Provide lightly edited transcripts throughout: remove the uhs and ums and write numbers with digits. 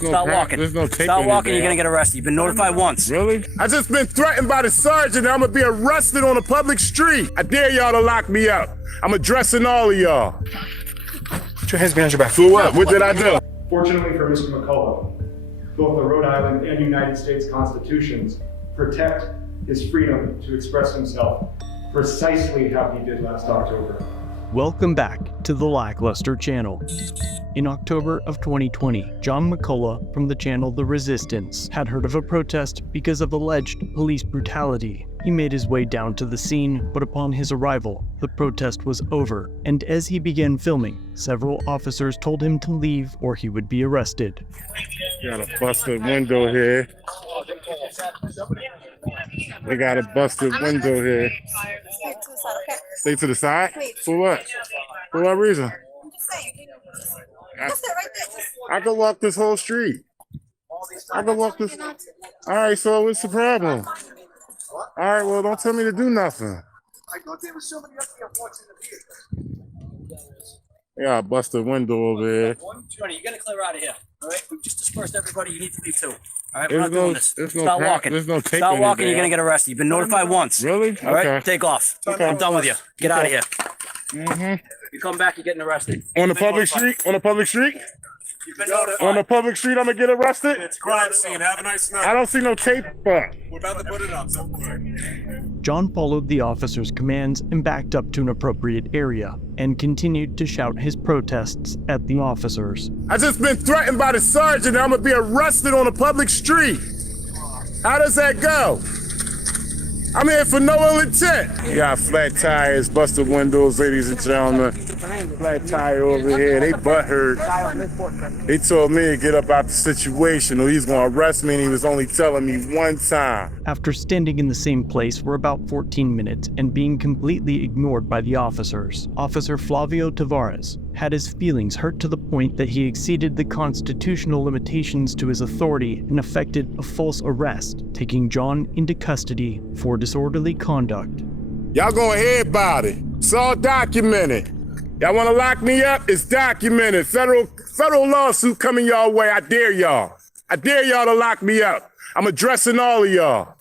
Stop walking. There's no Stop walking, you're gonna get arrested. You've been notified once. Really? I just been threatened by the sergeant and I'm gonna be arrested on a public street. I dare y'all to lock me up. I'm addressing all of y'all. Put your hands behind your back. For what? What did I do? Fortunately for Mr. McCullough, both the Rhode Island and United States constitutions protect his freedom to express himself precisely how he did last October. Welcome back to the LackLuster channel. In October of 2020, John McCullough from the channel The Resistance had heard of a protest because of alleged police brutality. He made his way down to the scene, but upon his arrival, the protest was over, and as he began filming, several officers told him to leave or he would be arrested. Got a busted window here. They got a busted window here. Stay to the side? For what? For what reason? I'm just saying. That's it right there. I could walk this whole street. I could walk this. All right, so what's the problem? All right, well, don't tell me to do nothing. I thought there was somebody up there watching the vehicle. Yeah, I busted window over here. Johnny, you're gonna clear out of here. All right, we've just dispersed everybody. You need to leave too. All right, There's we're not doing this. Stop walking. There's no tape. Stop walking. You're gonna get arrested. You've been notified once. Really? All right, Okay. take off. Okay. I'm done with you. Get out of here. Mm-hmm. You come back, you're getting arrested. On the public street? On the public street? You've been notified. On the public street, I'm gonna get arrested? It's a crime scene. Have a nice night. I don't see no tape, but We're about to put it up somewhere. John followed the officer's commands and backed up to an appropriate area, and continued to shout his protests at the officers. I just been threatened by the sergeant and I'm gonna be arrested on a public street. How does that go? I'm here for no ill intent. You got flat tires, busted windows, ladies and gentlemen. Flat tire over here, they butthurt. They told me to get up out the situation or he's gonna arrest me and he was only telling me one time. After standing in the same place for about 14 minutes and being completely ignored by the officers, Officer Flavio Tavares had his feelings hurt to the point that he exceeded the constitutional limitations to his authority and effected a false arrest, taking John into custody for disorderly conduct. Y'all gonna hear about it. It's all documented. Y'all wanna lock me up? It's documented. Federal lawsuit coming y'all way. I dare y'all. I dare y'all to lock me up. I'm addressing all of y'all.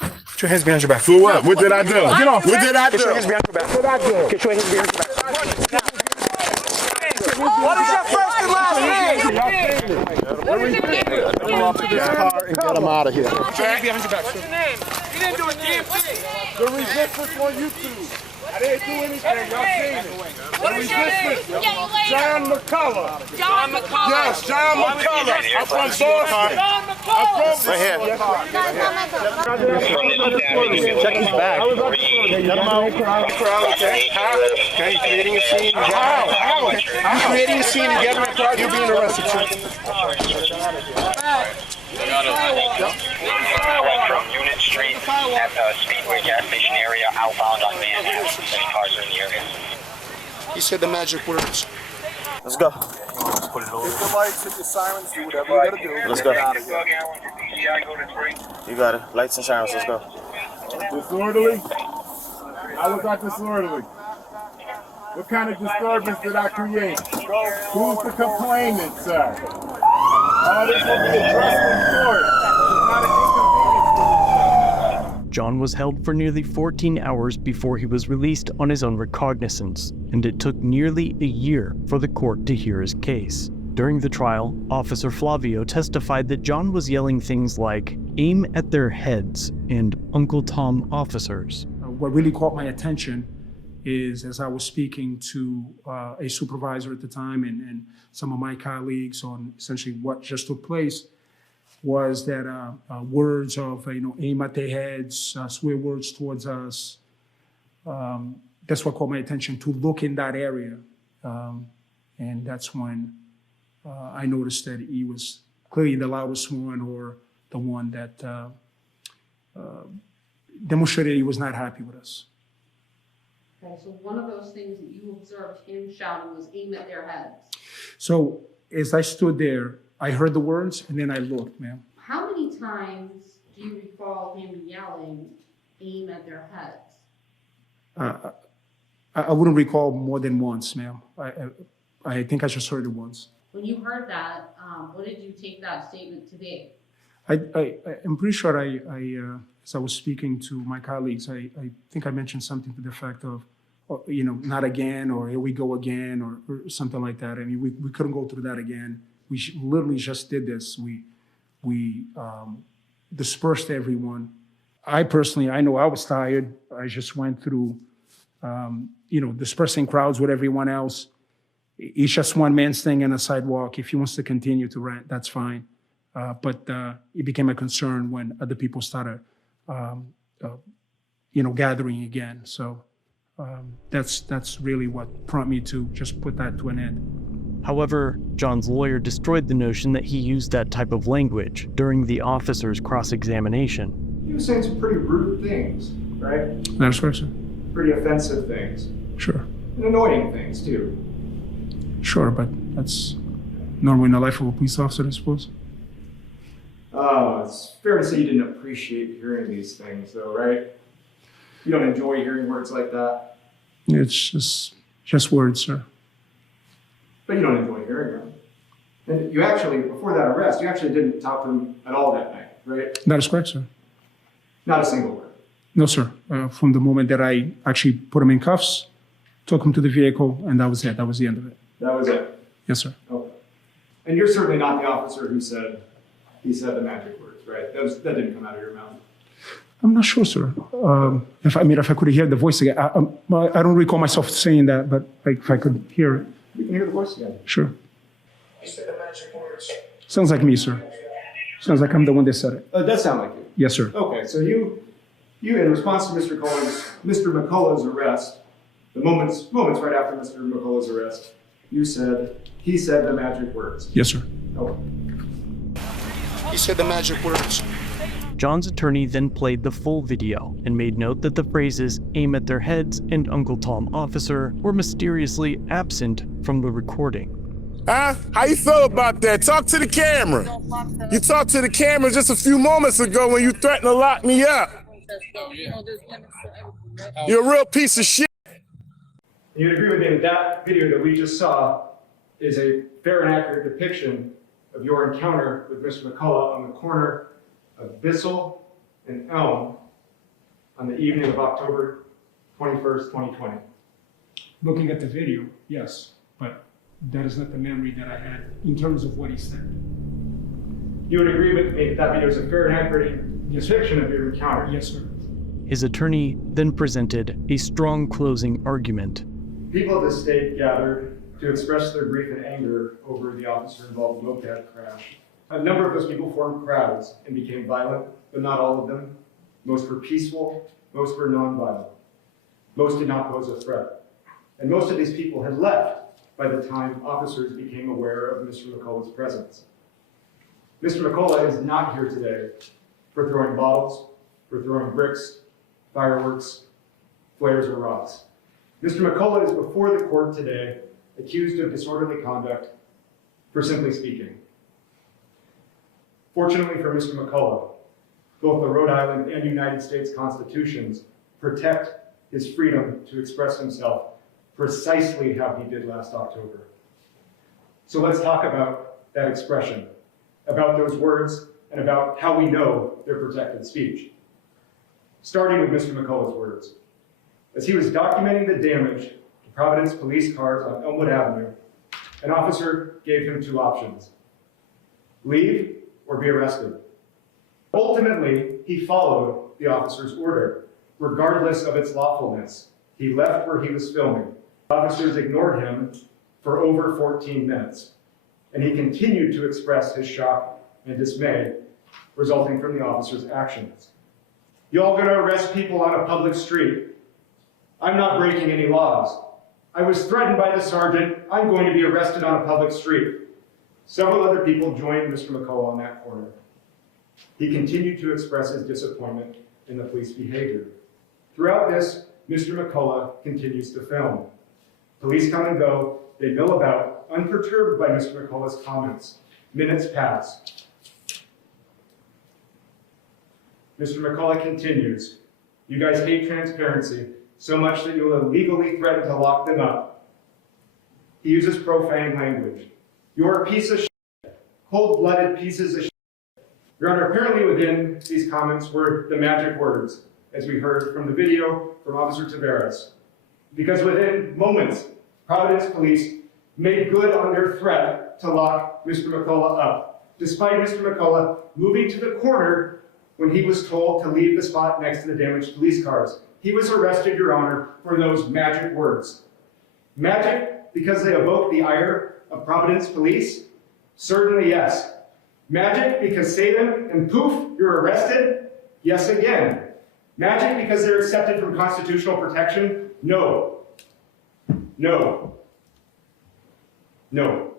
Put your hands behind your back. For what? What did I do? Get off. What did I do? Get your hands behind your back. What did I do? Get your hands behind your back. What is your first and last name? Get him off this car and get him out of here. Put your hands behind your back. What's your name? You didn't do a damn thing. The resistance on YouTube. I didn't do anything. Y'all seen it. What is your name? John McCullough. John McCullough. Yes, John McCullough. I'm from Boston. John McCullough. Right here. Check his bag. Get him out. Okay, you creating a scene. You creating a scene and getting it. You're being arrested. From Unit Street at the Speedway gas station area, outbound on Manhattan. Any cars are in the area. He said the magic words. Let's go. Hit the lights, hit the sirens, do whatever you gotta do. Let's go. You got it. Lights and sirens. Let's go. Disorderly? I was not disorderly. What kind of disturbance did I create? Who's the complainant, sir? All this will be addressed in court. It's not an inconvenience. John was held for nearly 14 hours before he was released on his own recognizance, and it took nearly a year for the court to hear his case. During the trial, Officer Flavio testified that John was yelling things like, "Aim at their heads," and "Uncle Tom officers." What really caught my attention is as I was speaking to a supervisor at the time and some of my colleagues on essentially what just took place, was that words of, aim at their heads, swear words towards us. That's what caught my attention, to look in that area. And that's when I noticed that he was clearly the loudest one, or the one that demonstrated he was not happy with us. Okay, so one of those things that you observed him shouting was "aim at their heads." So as I stood there, I heard the words and then I looked, ma'am. How many times do you recall him yelling "aim at their heads"? I wouldn't recall more than once, ma'am. I think I just heard it once. When you heard that, what did you take that statement to be? I'm pretty sure as I was speaking to my colleagues, I think I mentioned something to the effect of, not again, or here we go again, or something like that. I mean, we couldn't go through that again. We literally just did this. We dispersed everyone. I personally, I know I was tired. I just went through, dispersing crowds with everyone else. It's just one man staying on a sidewalk. If he wants to continue to rant, that's fine. But it became a concern when other people started, gathering again. So that's really what prompted me to just put that to an end. However, John's lawyer destroyed the notion that he used that type of language during the officer's cross-examination. He was saying some pretty rude things, right? That's right, sir. Pretty offensive things. Sure. And annoying things, too. Sure, but that's normal in the life of a police officer, I suppose. It's fair to say you didn't appreciate hearing these things, though, right? You don't enjoy hearing words like that. It's just words, sir. But you don't enjoy hearing them. And you actually, before that arrest, you actually didn't talk to him at all that night, right? That is correct, sir. Not a single word. No, sir. From the moment that I actually put him in cuffs, took him to the vehicle, and that was it. That was the end of it. That was it? Yes, sir. Okay. And you're certainly not the officer who said the magic words, right? That didn't come out of your mouth. I'm not sure, sir. If I could hear the voice again, I don't recall myself saying that, but if I could hear it. You can hear the voice again. Sure. You said the magic words. Sounds like me, sir. Sounds like I'm the one that said it. It does sound like you. Yes, sir. Okay, so you in response to Mr. McCullough's arrest, the moments right after Mr. McCullough's arrest, he said the magic words. Yes, sir. Okay. He said the magic words. John's attorney then played the full video and made note that the phrases "aim at their heads" and "Uncle Tom officer" were mysteriously absent from the recording. Huh? How you feel about that? Talk to the camera. You talked to the camera just a few moments ago when you threatened to lock me up. You're a real piece of shit. You'd agree with me that that video that we just saw is a fair and accurate depiction of your encounter with Mr. McCullough on the corner of Bissell and Elm on the evening of October 21st, 2020. Looking at the video, yes, but that is not the memory that I had in terms of what he said. You would agree with me that that video is a fair and accurate depiction of your encounter? Yes, sir. His attorney then presented a strong closing argument. People of the state gathered to express their grief and anger over the officer-involved moped crash. A number of those people formed crowds and became violent, but not all of them. Most were peaceful, most were nonviolent. Most did not pose a threat. And most of these people had left by the time officers became aware of Mr. McCullough's presence. Mr. McCullough is not here today for throwing bottles, for throwing bricks, fireworks, flares, or rocks. Mr. McCullough is before the court today accused of disorderly conduct for simply speaking. Fortunately for Mr. McCullough, both the Rhode Island and United States constitutions protect his freedom to express himself precisely how he did last October. So let's talk about that expression, about those words, and about how we know they're protected speech. Starting with Mr. McCullough's words. As he was documenting the damage to Providence police cars on Elmwood Avenue, an officer gave him two options: leave or be arrested. Ultimately, he followed the officer's order, regardless of its lawfulness. He left where he was filming. Officers ignored him for over 14 minutes, and he continued to express his shock and dismay resulting from the officer's actions. Y'all gonna arrest people on a public street? I'm not breaking any laws. I was threatened by the sergeant. I'm going to be arrested on a public street. Several other people joined Mr. McCullough on that corner. He continued to express his disappointment in the police behavior. Throughout this, Mr. McCullough continues to film. Police come and go, they mill about, unperturbed by Mr. McCullough's comments. Minutes pass. Mr. McCullough continues, "You guys hate transparency, so much that you'll illegally threaten to lock them up. He uses profane language. You're a piece of shit, cold-blooded pieces of shit. Your Honor, apparently within these comments were the magic words, as we heard from the video from Officer Taveras. Because within moments, Providence Police made good on their threat to lock Mr. McCullough up, despite Mr. McCullough moving to the corner when he was told to leave the spot next to the damaged police cars. He was arrested, Your Honor, for those magic words. Magic because they evoke the ire of Providence Police? Certainly yes. Magic because say them and poof, you're arrested? Yes again. Magic because they're accepted from constitutional protection? No. No. No.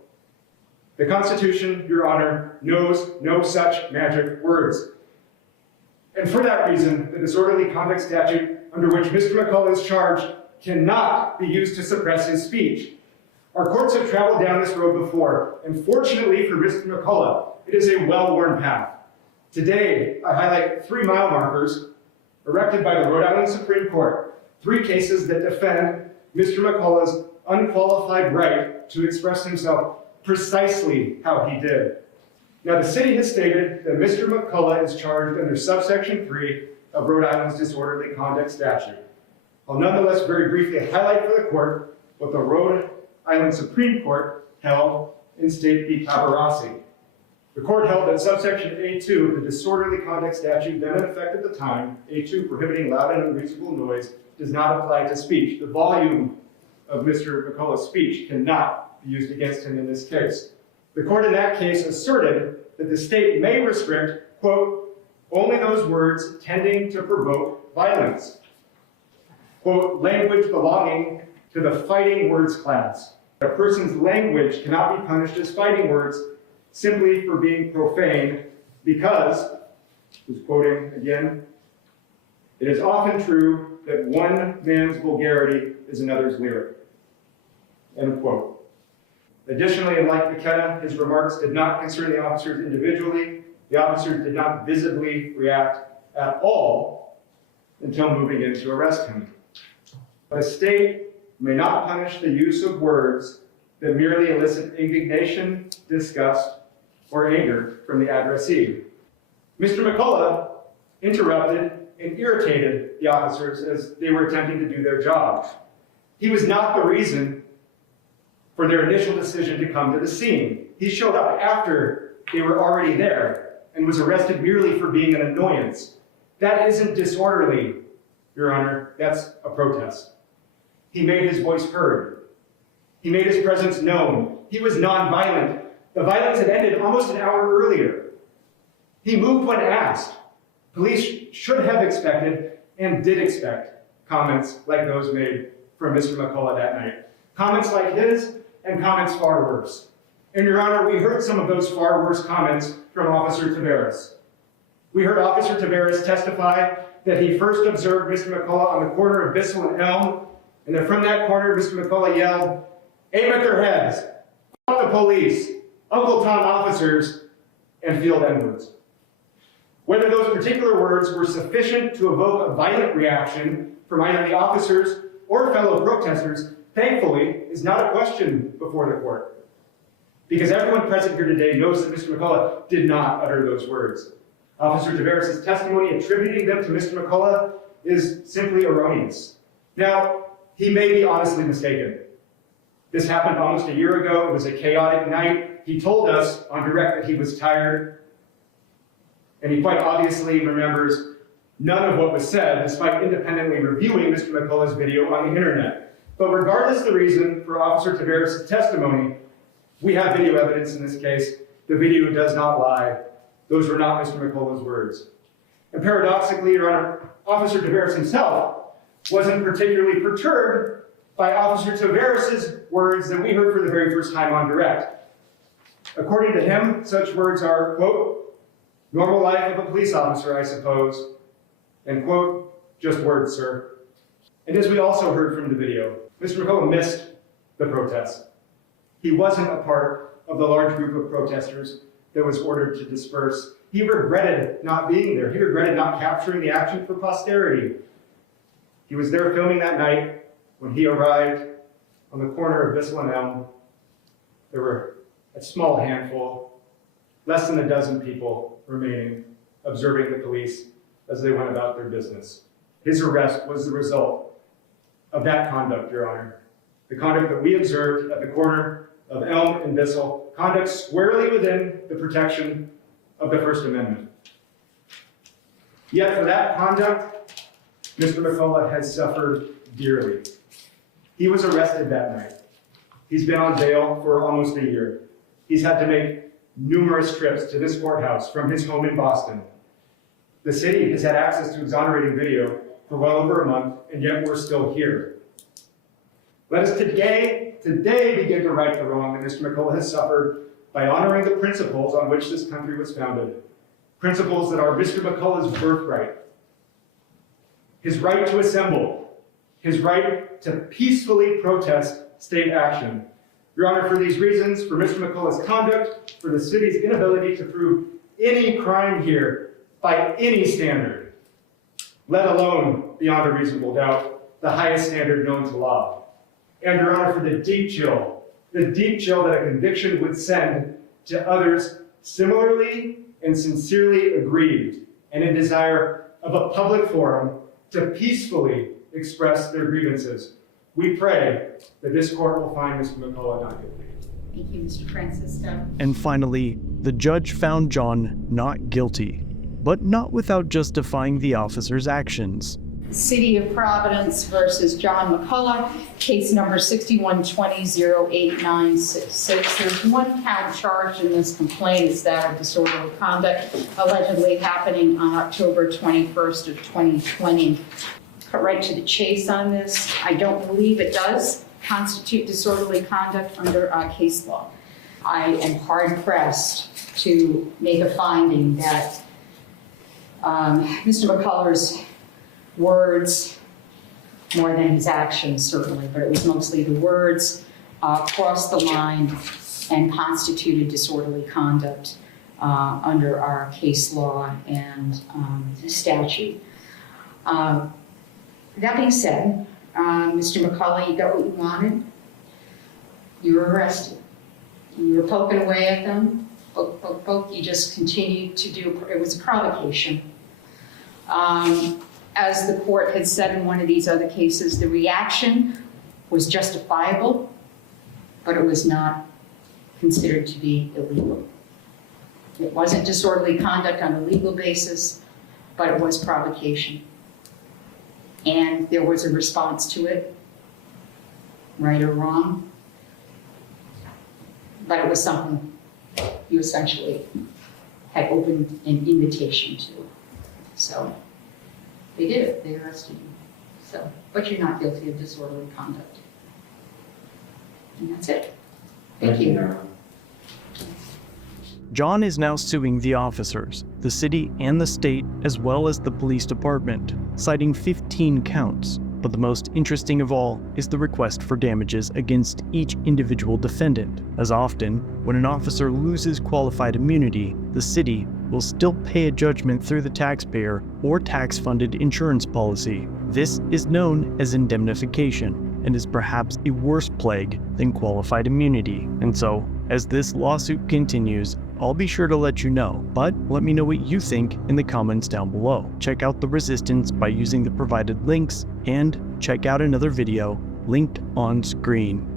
The Constitution, Your Honor, knows no such magic words. And for that reason, the disorderly conduct statute under which Mr. McCullough is charged cannot be used to suppress his speech. Our courts have traveled down this road before, and fortunately for Mr. McCullough, it is a well-worn path. Today, I highlight 3 mile markers erected by the Rhode Island Supreme Court, 3 cases that defend Mr. McCullough's unqualified right to express himself precisely how he did. Now, the city has stated that Mr. McCullough is charged under subsection 3 of Rhode Island's disorderly conduct statute. I'll nonetheless very briefly highlight for the court what the Rhode Island Supreme Court held in State v. Cabarrasi. The court held that subsection A2 of the disorderly conduct statute then in effect at the time, A2 prohibiting loud and unreasonable noise, does not apply to speech. The volume of Mr. McCullough's speech cannot be used against him in this case. The court in that case asserted that the state may restrict, quote, only those words tending to provoke violence. Quote, language belonging to the fighting words class. A person's language cannot be punished as fighting words simply for being profane because, who's quoting again, it is often true that one man's vulgarity is another's lyric. End quote. Additionally, unlike McKenna, his remarks did not concern the officers individually. The officers did not visibly react at all until moving in to arrest him. The state may not punish the use of words that merely elicit indignation, disgust, or anger from the addressee. Mr. McCullough interrupted and irritated the officers as they were attempting to do their job. He was not the reason for their initial decision to come to the scene. He showed up after they were already there and was arrested merely for being an annoyance. That isn't disorderly, Your Honor, that's a protest. He made his voice heard. He made his presence known. He was nonviolent. The violence had ended almost an hour earlier. He moved when asked. Police should have expected and did expect comments like those made from Mr. McCullough that night. Comments like his and comments far worse. And Your Honor, we heard some of those far worse comments from Officer Taveras. We heard Officer Taveras testify that he first observed Mr. McCullough on the corner of Bissell and Elm, and that from that corner, Mr. McCullough yelled, aim at their heads, fuck the police, Uncle Tom officers, and field N-words. Whether those particular words were sufficient to evoke a violent reaction from either the officers or fellow protesters, thankfully, is not a question before the court. Because everyone present here today knows that Mr. McCullough did not utter those words. Officer Taveras' testimony attributing them to Mr. McCullough is simply erroneous. Now, he may be honestly mistaken. This happened almost a year ago. It was a chaotic night. He told us on direct that he was tired. And he quite obviously remembers none of what was said, despite independently reviewing Mr. McCullough's video on the internet. But regardless of the reason for Officer Taveras' testimony, we have video evidence in this case. The video does not lie. Those were not Mr. McCullough's words. And paradoxically, Your Honor, Officer Taveras himself wasn't particularly perturbed by Officer Taveras' words that we heard for the very first time on direct. According to him, such words are, quote, normal life of a police officer, I suppose, and quote, just words, sir. And as we also heard from the video, Mr. McCullough missed the protest. He wasn't a part of the large group of protesters that was ordered to disperse. He regretted not being there. He regretted not capturing the action for posterity. He was there filming that night. When he arrived on the corner of Bissell and Elm, there were a small handful, less than a dozen people remaining, observing the police as they went about their business. His arrest was the result of that conduct, Your Honor. The conduct that we observed at the corner of Elm and Bissell, conduct squarely within the protection of the First Amendment. Yet for that conduct, Mr. McCullough has suffered dearly. He was arrested that night. He's been on bail for almost a year. He's had to make numerous trips to this courthouse from his home in Boston. The city has had access to exonerating video for well over a month, and yet we're still here. Let us today begin to right the wrong that Mr. McCullough has suffered by honoring the principles on which this country was founded. Principles that are Mr. McCullough's birthright. His right to assemble, his right to peacefully protest state action. Your Honor, for these reasons, for Mr. McCullough's conduct, for the city's inability to prove any crime here by any standard, let alone beyond a reasonable doubt, the highest standard known to law. And Your Honor, for the deep chill that a conviction would send to others similarly and sincerely aggrieved and in desire of a public forum to peacefully express their grievances. We pray that this court will find Mr. McCullough not guilty. Thank you, Mr. Francisco. And finally, the judge found John not guilty, but not without justifying the officer's actions. City of Providence versus John McCullough, case number 61208966. There's one count charged in this complaint, is that of disorderly conduct allegedly happening on October 21st of 2020. Cut right to the chase on this. I don't believe it does constitute disorderly conduct under our case law. I am hard pressed to make a finding that Mr. McCullough's words, more than his actions certainly, but it was mostly the words, crossed the line and constituted disorderly conduct under our case law and statute. That being said, Mr. McCullough, you got what you wanted. You were arrested. You were poking away at them. Poke, poke, poke. You just continued to do, it was a provocation. As the court had said in one of these other cases, the reaction was justifiable, but it was not considered to be illegal. It wasn't disorderly conduct on a legal basis, but it was provocation. And there was a response to it, right or wrong, but it was something you essentially had opened an invitation to. So they did it, they arrested you. So, but you're not guilty of disorderly conduct. And that's it. Thank you. John is now suing the officers, the city and the state, as well as the police department, citing 15 counts. But the most interesting of all is the request for damages against each individual defendant. As often, when an officer loses qualified immunity, the city will still pay a judgment through the taxpayer or tax-funded insurance policy. This is known as indemnification and is perhaps a worse plague than qualified immunity. And so, as this lawsuit continues, I'll be sure to let you know, but let me know what you think in the comments down below. Check out the resistance by using the provided links, and check out another video linked on screen.